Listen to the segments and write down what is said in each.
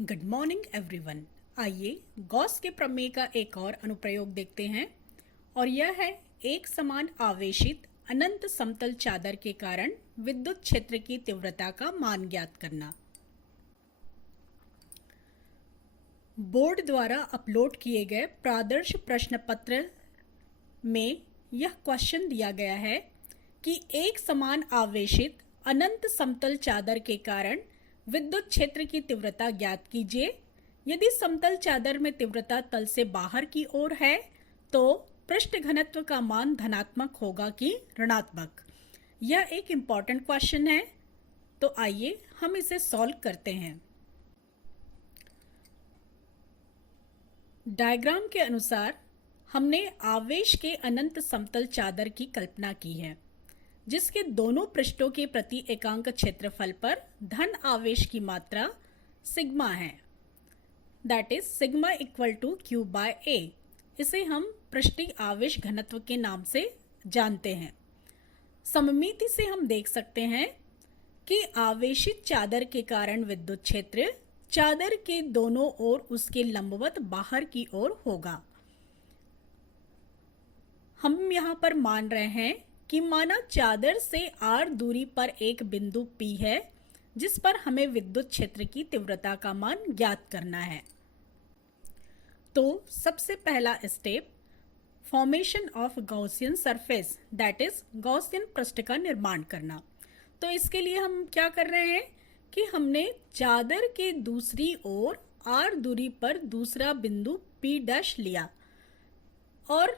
Good morning everyone. आइए Gauss के प्रमेय का एक और अनुप्रयोग देखते हैं और यह है एक समान आवेशित अनंत समतल चादर के कारण विद्युत क्षेत्र की तीव्रता का मान ज्ञात करना। बोर्ड द्वारा अपलोड किए गए प्रादर्श प्रश्न पत्र में यह क्वेश्चन दिया गया है कि एक समान आवेशित अनंत समतल चादर के कारण विद्युत क्षेत्र की तीव्रता ज्ञात कीजिए। यदि समतल चादर में तीव्रता तल से बाहर की ओर है तो पृष्ठ घनत्व का मान धनात्मक होगा कि ऋणात्मक। यह एक इम्पॉर्टेंट क्वेश्चन है, तो आइए हम इसे सॉल्व करते हैं। डायग्राम के अनुसार हमने आवेश के अनंत समतल चादर की कल्पना की है, जिसके दोनों पृष्ठों के प्रति एकांक क्षेत्रफल पर धन आवेश की मात्रा सिग्मा है, that is sigma equal to Q by A. इसे हम पृष्ठीय आवेश घनत्व के नाम से जानते हैं। सममिति से हम देख सकते हैं कि आवेशित चादर के कारण विद्युत क्षेत्र चादर के दोनों ओर उसके लंबवत बाहर की ओर होगा। हम यहाँ पर मान रहे हैं कि माना चादर से r दूरी पर एक बिंदु P है, जिस पर हमें विद्युत क्षेत्र की तीव्रता का मान ज्ञात करना है। तो सबसे पहला step formation of Gaussian surface, that is Gaussian पृष्ठ का निर्माण करना। तो इसके लिए हम क्या कर रहे हैं कि हमने चादर के दूसरी ओर r दूरी पर दूसरा बिंदु P डैश लिया और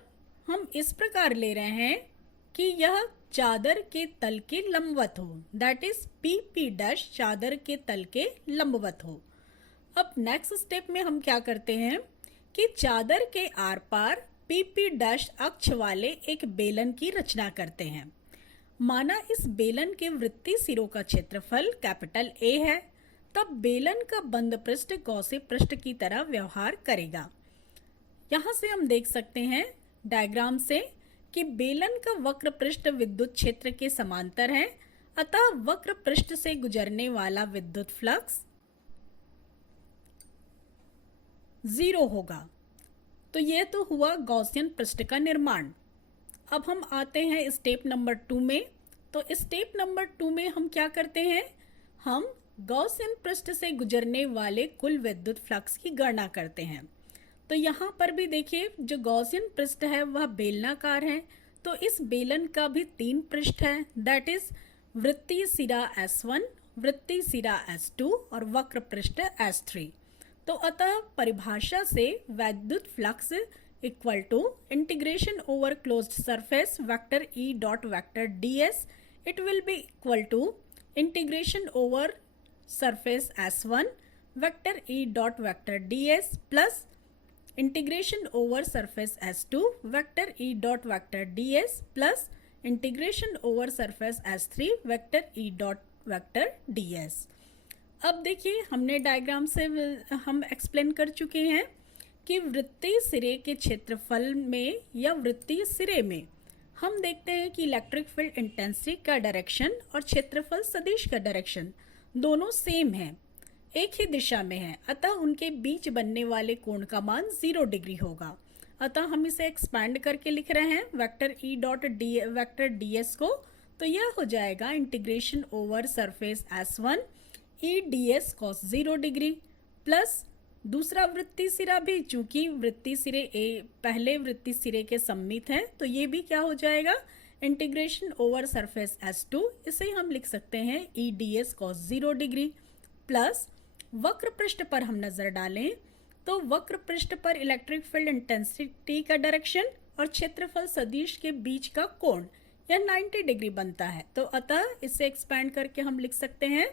हम इस प्रकार ले रहे हैं कि यह चादर के तल के लंबवत हो, दैट इज PP डैश चादर के तल के लंबवत हो। अब नेक्स्ट स्टेप में हम क्या करते हैं कि चादर के आर पार PP डैश अक्ष वाले एक बेलन की रचना करते हैं। माना इस बेलन के वृत्तीय सिरों का क्षेत्रफल कैपिटल A है, तब बेलन का बंद पृष्ठ गॉसे पृष्ठ की तरह व्यवहार करेगा। यहाँ से हम देख सकते हैं डायग्राम से कि बेलन का वक्र पृष्ठ विद्युत क्षेत्र के समांतर है, अतः वक्र पृष्ठ से गुजरने वाला विद्युत फ्लक्स 0 होगा। तो यह तो हुआ गॉसियन पृष्ठ का निर्माण। अब हम आते हैं स्टेप नंबर 2 में। तो स्टेप नंबर 2 में हम क्या करते हैं, हम गॉसियन पृष्ठ से गुजरने वाले कुल विद्युत फ्लक्स की गणना करते हैं। तो यहाँ पर भी देखिए, जो गॉसियन पृष्ठ है वह बेलनाकार है, तो इस बेलन का भी 3 पृष्ठ है, दैट इज वृत्तीय सिरा S1, वृत्तीय सिरा S2 और वक्र पृष्ठ S3। तो अतः परिभाषा से वैद्युत flux equal to integration over closed surface vector E dot vector ds, it will be equal to integration over surface S1 vector E dot vector ds plus integration over surface S2 vector E dot vector ds plus integration over surface S3 vector E dot vector ds। अब देखिए, हमने diagram से हम explain कर चुके हैं कि वृत्तीय सिरे के क्षेत्रफल में या वृत्तीय सिरे में हम देखते हैं कि इलेक्ट्रिक फील्ड इंटेंसिटी का डायरेक्शन और क्षेत्रफल सदिश का डायरेक्शन दोनों सेम है, एक ही दिशा में है, अतः उनके बीच बनने वाले कोण का मान 0 डिग्री होगा। अतः हम इसे एक्सपैंड करके लिख रहे हैं vector E dot vector ds को, तो यह हो जाएगा integration over surface S1 E ds cos 0 degree plus दूसरा वृत्तीय सिरा भी, चूंकि वृत्तीय सिरे पहले वृत्तीय सिरे के सम्मित हैं, तो ये भी क्या हो जाएगा इंटीग्रेशन ओवर सरफेस S2, इसे हम लिख सकते हैं E ds cos 0 degree plus वक्र पृष्ठ पर हम नजर डालें तो वक्र पृष्ठ पर इलेक्ट्रिक फील्ड इंटेंसिटी का डायरेक्शन और क्षेत्रफल सदिश के बीच का कोण यह 90 डिग्री बनता है। तो अतः इसे एक्सपैंड करके हम लिख सकते हैं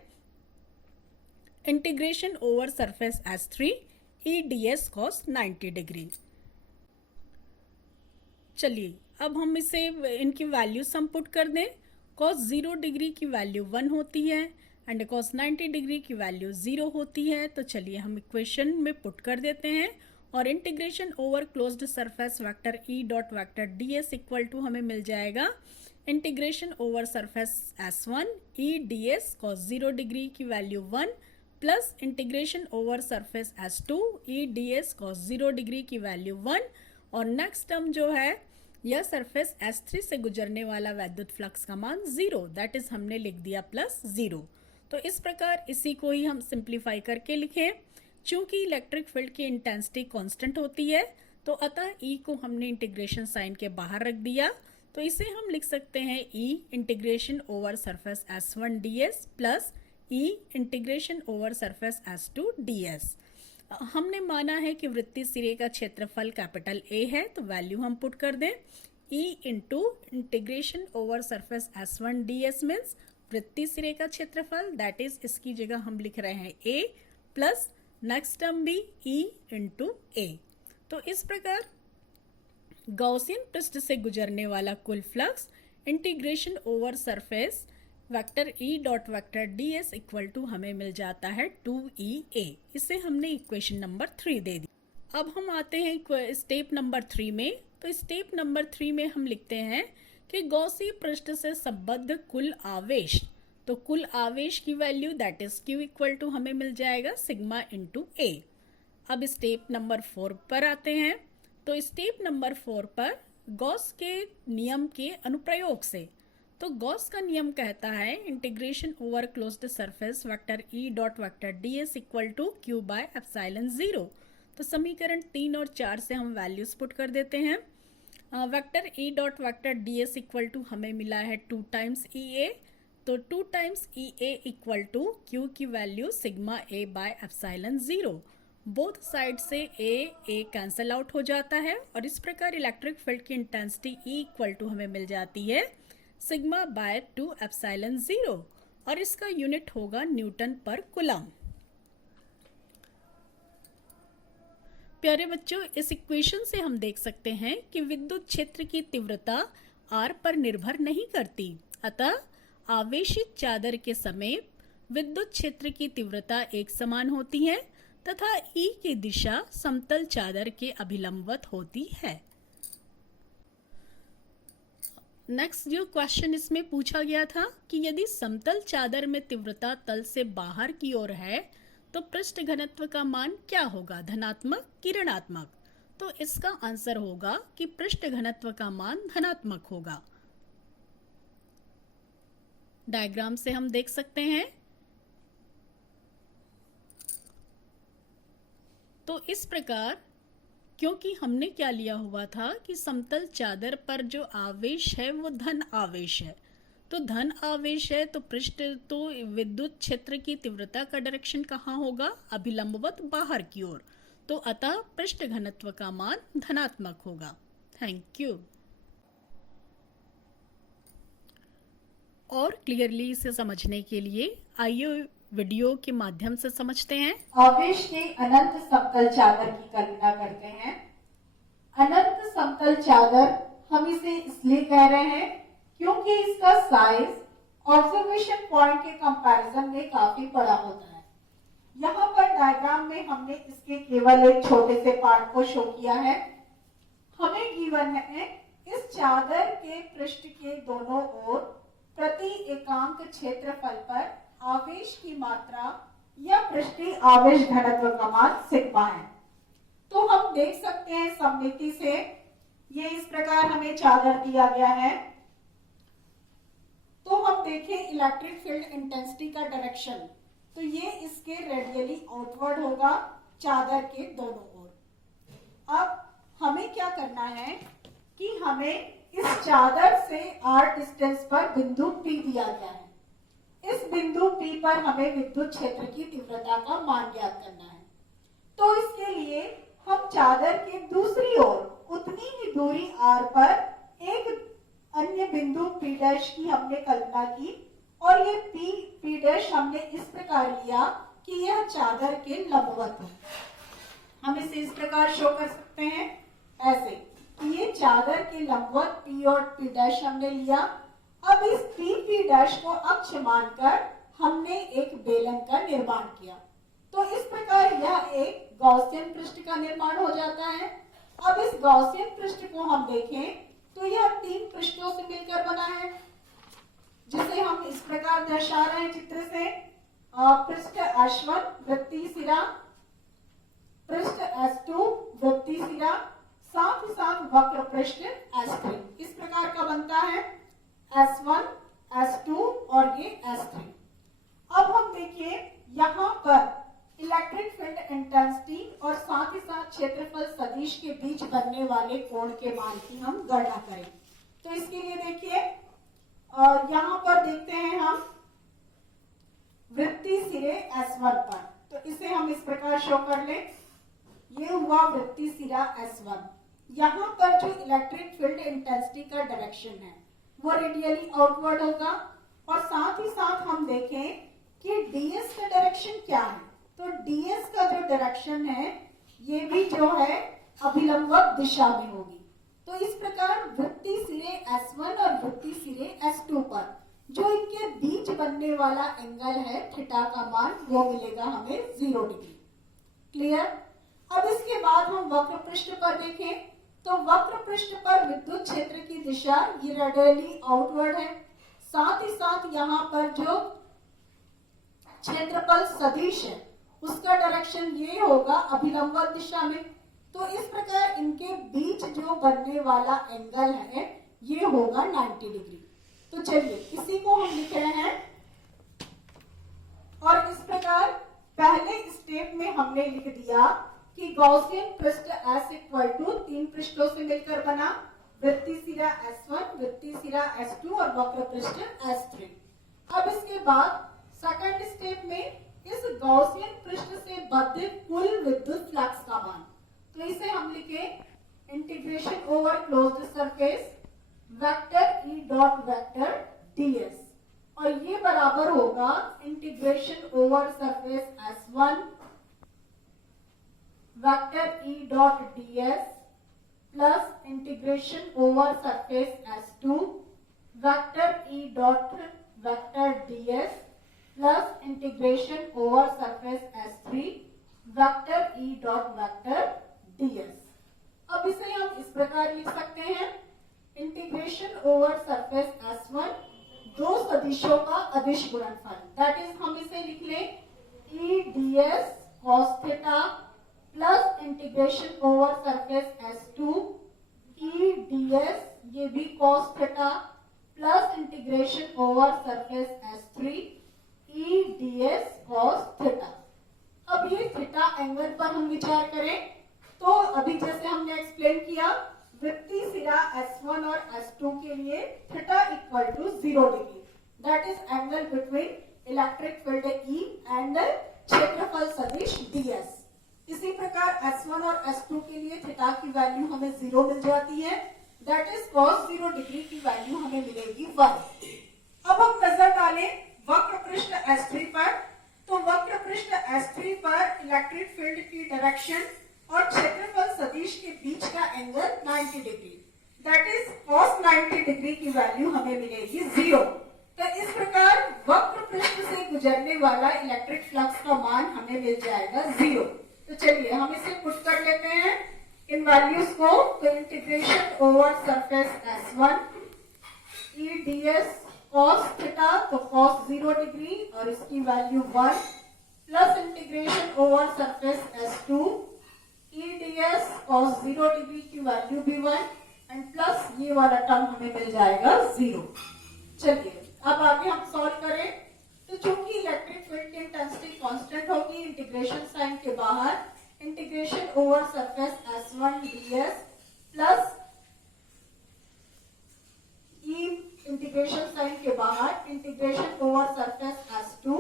integration over surface S3 E ds cos 90 degree. चलिए अब हम इसे इनकी वैल्यूज हम पुट कर दें। cos 0 डिग्री की वैल्यू 1 होती है एंड cos 90 डिग्री की वैल्यू 0 होती है। तो चलिए हम इक्वेशन में पुट कर देते हैं और integration over closed surface vector E dot vector ds equal to हमें मिल जाएगा integration over surface S1 E ds cos 0 degree की value 1 plus integration over surface S2 E D S cos 0 degree की value 1 और next term जो है यह surface S3 से गुजरने वाला वैद्युत फ्लक्स का मान 0, दैट इज हमने लिख दिया प्लस 0। तो इस प्रकार इसी को ही हम सिंप्लीफाई करके लिखें। चूंकि इलेक्ट्रिक फील्ड की इंटेंसिटी कांस्टेंट होती है तो अतः E को हमने इंटीग्रेशन साइन के बाहर रख दिया, तो इसे हम लिख सकते हैं E integration over surface S1 ds plus E integration over surface S2 ds। हमने माना है कि वृत्तीय सिरे का क्षेत्रफल कैपिटल A है, तो वैल्यू हम पुट कर दें E into integration over surface S1 ds means वृत्तीय सिरे का क्षेत्रफल, दैट इज इसकी जगह हम लिख रहे हैं A प्लस नेक्स्ट टर्म भी E इंटू A। तो इस प्रकार गॉसियन पृष्ठ से गुजरने वाला कुल flux integration over surface vector E dot vector ds equal to हमें मिल जाता है 2EA। इसे हमने इक्वेशन नंबर 3 दे दी। अब हम आते हैं स्टेप नंबर 3 में। तो स्टेप नंबर 3 में हम लिखते हैं कि गॉसीय पृष्ठ से संबद्ध कुल आवेश, तो कुल आवेश की value that is Q equal to हमें मिल जाएगा सिग्मा इंटू A। अब स्टेप नंबर 4 पर आते हैं। तो स्टेप नंबर 4 पर गॉस के नियम के अनुप्रयोग से, तो गॉस का नियम कहता है integration over closed surface vector E dot vector ds equal to Q by epsilon 0। तो समीकरण 3 और 4 से हम वैल्यूज पुट कर देते हैं। Vector E dot vector ds equal to हमें मिला है 2 टाइम्स EA, तो 2 times EA equal to Q की वैल्यू sigma A by epsilon 0। Both side से A कैंसल आउट हो जाता है और इस प्रकार इलेक्ट्रिक फील्ड की इंटेंसिटी E इक्वल टू हमें मिल जाती है सिग्मा बाय 2 एप्सिलॉन 0 और इसका यूनिट होगा न्यूटन पर कूलम। प्यारे बच्चों, इस इक्वेशन से हम देख सकते हैं कि विद्युत क्षेत्र की तीव्रता R पर निर्भर नहीं करती, अतः आवेशित चादर के समीप विद्युत क्षेत्र की तीव्रता एक समान होती है तथा E की दिशा समतल चादर के अभिलंबवत होती है। नेक्स्ट जो क्वेश्चन इसमें पूछा गया था कि यदि समतल चादर में तीव्रता तल से बाहर की ओर है तो पृष्ठ घनत्व का मान क्या होगा, धनात्मक कि ऋणात्मक? तो इसका आंसर होगा कि पृष्ठ घनत्व का मान धनात्मक होगा। डायग्राम से हम देख सकते हैं। तो इस प्रकार क्योंकि हमने क्या लिया हुआ था कि समतल चादर पर जो आवेश है वो धन आवेश है, तो धन आवेश है तो पृष्ठ तो विद्युत क्षेत्र की तीव्रता का डायरेक्शन कहाँ होगा, अभिलंबवत बाहर की ओर, तो अतः पृष्ठ घनत्व का मान धनात्मक होगा। Thank you. और क्लियरली इसे समझने के लिए आइए वीडियो के माध्यम से समझते हैं। आवेश के अनंत समतल चादर की कल्पना करते हैं। अनंत समतल चादर हम इसे इसलिए कह रहे हैं क्योंकि इसका साइज ऑब्जर्वेशन पॉइंट के कंपैरिजन में काफी बड़ा होता है। यहाँ पर डायग्राम में हमने इसके केवल एक छोटे से पार्ट को शो किया है। हमें गिवन है इस चादर के पृष्ठ के दोनों ओर प्रति एकांक क्षेत्रफल पर आवेश की मात्रा या पृष्ठीय आवेश घनत्व का मान सिग्मा है। तो हम देख सकते हैं सममिति से ये इस प्रकार हमें चादर दिया गया है। तो हम देखें इलेक्ट्रिक फील्ड इंटेंसिटी का डायरेक्शन, तो ये इसके रेडियली आउटवर्ड होगा चादर के दोनों ओर। अब हमें क्या करना है कि हमें इस चादर से r डिस्टेंस पर बिंदु P दिया गया है। इस बिंदु P पर हमें विद्युत क्षेत्र की तीव्रता का मान ज्ञात करना है। तो इसके लिए हम चादर के दूसरी ओर उतनी ही दूरी r पर एक अन्य बिंदु P' की हमने कल्पना की और ये P' हमने इस प्रकार लिया कि यह चादर के लंबवत है। हम इसे इस प्रकार शो कर सकते हैं ऐसे कि ये चादर के लंबवत P और P' हमने लिया। अब इस P' को अक्ष मानकर हमने एक बेलन का निर्माण किया। तो इस प्रकार यह एक गॉसियन पृष्ठ का निर्माण हो जाता है। अब इस गॉसियन पृष्ठ को हम देखें तो यह 3 पृष्ठों से मिलकर बना है, जिसे हम इस प्रकार दर्शा रहे हैं चित्र से। पृष्ठ S1 वृत्तीय सिरा, पृष्ठ S2 वृत्तीय सिरा, साथ ही साथ वक्र पृष्ठ S3। इस प्रकार का बनता है S1, S2 और ये S3। अब हम देखिए यहाँ पर इलेक्ट्रिक फील्ड इंटेंसिटी और साथ ही साथ क्षेत्रफल सदिश के बीच बनने वाले कोण के मान की हम गणना करें। तो इसके लिए देखिए यहाँ पर देखते हैं हम वृत्तीय सिरे S1 पर, तो इसे हम इस प्रकार शो कर लें। ये हुआ वृत्तीय सिरा S1। यहाँ पर जो इलेक्ट्रिक फील्ड इंटेंसिटी का डायरेक्शन है वो रेडियली आउटवर्ड होगा, और साथ ही साथ हम देखें कि ds का डायरेक्शन क्या है। तो ds का जो डायरेक्शन है ये भी जो है अभिलंबवत दिशा में होगी। तो इस प्रकार वृत्तीय सिरे S1 और वृत्तीय सिरे S2 पर जो इनके बीच बनने वाला एंगल है थीटा का मान वो मिलेगा हमें 0 डिग्री। क्लियर। अब इसके बाद हम वक्र पृष्ठ पर देखें तो वक्र पृष्ठ पर विद्युत क्षेत्र की दिशा ये रेडियली आउटवर्ड है, साथ ही साथ यहाँ पर जो क्षेत्रफल सदिश है उसका डायरेक्शन ये होगा अभिलंबवत दिशा में। तो इस प्रकार इनके बीच जो बनने वाला एंगल है ये होगा 90 डिग्री। तो चलिए इसी को हम लिख रहे हैं, और इस प्रकार पहले स्टेप में हमने लिख दिया कि गॉसियन पृष्ठ S इक्वल टू 3 पृष्ठों से मिलकर बना, वृत्तीय सिरा S1, वृत्तीय सिरा S2 और वक्र पृष्ठ S3। अब इसके बाद सेकंड स्टेप में इस गॉसियन पृष्ठ से बद्ध कुल विद्युत फ्लक्स का मान, तो इसे हम लिखे integration over closed surface vector E dot vector ds, और ये बराबर होगा integration over surface S1 vector E dot ds plus integration over surface S2 vector E dot vector ds plus integration over surface S3 vector E dot vector ds। अब इसे हम इस प्रकार लिख सकते हैं, इंटीग्रेशन ओवर सरफेस S1 दो सदिशों का अदिश गुणनफल, दैट इज हम इसे लिख लें E ds cos theta plus integration over surface S2 E ds ये भी cos theta plus integration over surface S3 E ds cos theta. अब ये थीटा एंगल पर हम विचार करें तो अभी जैसे हमने एक्सप्लेन किया वृत्तीय सिरा S1 और S2 के लिए theta equal to 0 degree, that is angle between electric field E and क्षेत्रफल सदिश ds। इसी प्रकार S1 और S2 के लिए थीटा की वैल्यू हमें 0 मिल जाती है, दैट इज cos 0 डिग्री की वैल्यू हमें मिलेगी 1। अब हम नजर डालें वक्र पृष्ठ S3 पर, तो वक्र पृष्ठ S3 पर इलेक्ट्रिक फील्ड की डायरेक्शन और क्षेत्रफल सदिश के बीच का angle 90 degree, that is cos 90 degree की वैल्यू हमें मिलेगी 0। तो इस प्रकार वक्र पृष्ठ से गुजरने वाला इलेक्ट्रिक फ्लक्स का मान हमें मिल जाएगा 0। तो चलिए हम इसे पुट कर लेते हैं इन वैल्यूज को। तो integration over surface S1 E ds cos theta, तो cos 0 डिग्री और इसकी value 1 plus integration over surface S2 E ds cos 0 degree की वैल्यू भी 1 एंड प्लस ये वाला टर्म हमें मिल जाएगा 0। चलिए अब आगे हम सॉल्व करें, तो चूंकि इलेक्ट्रिक फील्ड की इंटेंसिटी कांस्टेंट होगी इंटीग्रेशन साइन के बाहर integration over surface S1 ds plus E integration sign के बाहर integration over surface S2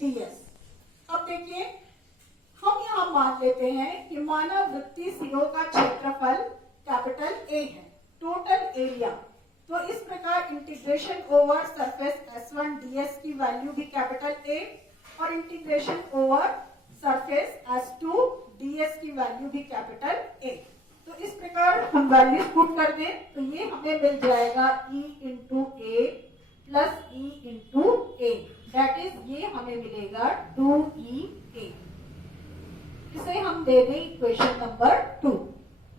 ds। अब देखिए हम यहाँ मान लेते हैं कि माना वृत्तीय सिरों का क्षेत्रफल कैपिटल A है, टोटल एरिया, तो इस प्रकार integration over surface S1 ds की वैल्यू भी कैपिटल A और integration over surface S2 ds की वैल्यू भी कैपिटल A। तो इस प्रकार हम वैल्यूज पुट कर दें तो ये हमें मिल जाएगा E into A plus E into A, that is ये हमें मिलेगा 2EA। इसे हम दे दें इक्वेशन नंबर 2,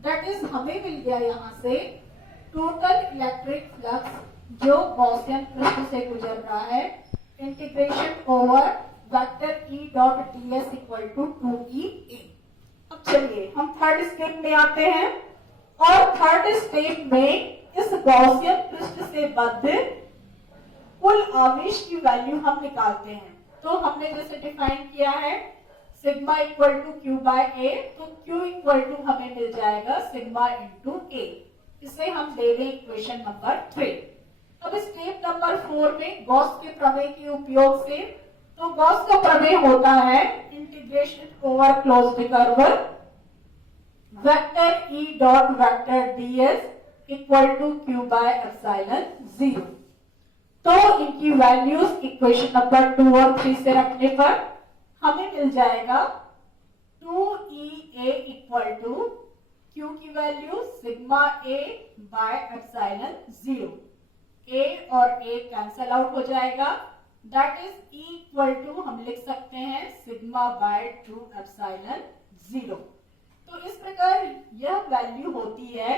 दैट इज हमें मिल गया यहाँ से टोटल इलेक्ट्रिक फ्लक्स जो गॉसियन पृष्ठ से गुजर रहा है integration over vector E dot D S equal to 2EA। अब चलिए हम थर्ड स्टेप में आते हैं और थर्ड स्टेप में इस गॉसियन पृष्ठ से बद्ध कुल आवेश की वैल्यू हम निकालते हैं। तो हमने जैसे डिफाइन किया है sigma equal to Q by A, तो क्यू इक्वल टू हमें मिल जाएगा सिग्मा इंटू ए। इसे हम ले लें इक्वेशन नंबर 3। अब स्टेप नंबर 4 में गॉस के प्रमेय के उपयोग से, तो गॉस का प्रमेय होता है integration over closed curve vector E dot vector DS equal to Q by epsilon 0। तो इनकी वैल्यूज इक्वेशन नंबर 2 और 3 से रखने पर हमें मिल जाएगा 2EA इक्वल टू क्यू की वैल्यू sigma A by epsilon 0। A और ए कैंसल आउट हो जाएगा, that is E equal to हम लिख सकते हैं सिग्मा बाय 2 एप्सिलॉन 0। तो इस प्रकार यह वैल्यू होती है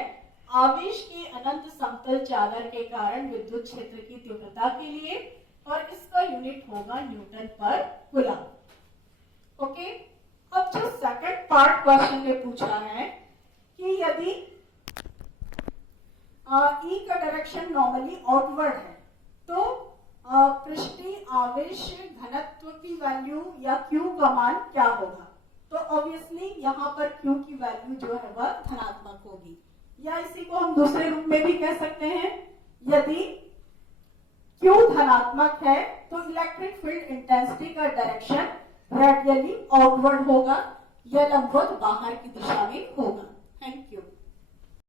आवेश की अनंत समतल चादर के कारण विद्युत क्षेत्र की तीव्रता के लिए, और इसका यूनिट होगा न्यूटन पर कूलम। ओके, अब जो सेकंड पार्ट क्वेश्चन में पूछा है कि यदि E का डायरेक्शन नॉर्मली आउटवर्ड है तो पृष्ठीय आवेश घनत्व की वैल्यू या Q का मान क्या होगा। तो ऑब्वियसली यहाँ पर Q की वैल्यू जो है वह धनात्मक होगी, या इसी को हम दूसरे रूप में भी कह सकते हैं, यदि Q धनात्मक है तो इलेक्ट्रिक फील्ड इंटेंसिटी का डायरेक्शन रेडियली आउटवर्ड होगा या लंबवत बाहर की दिशा में होगा। Thank you.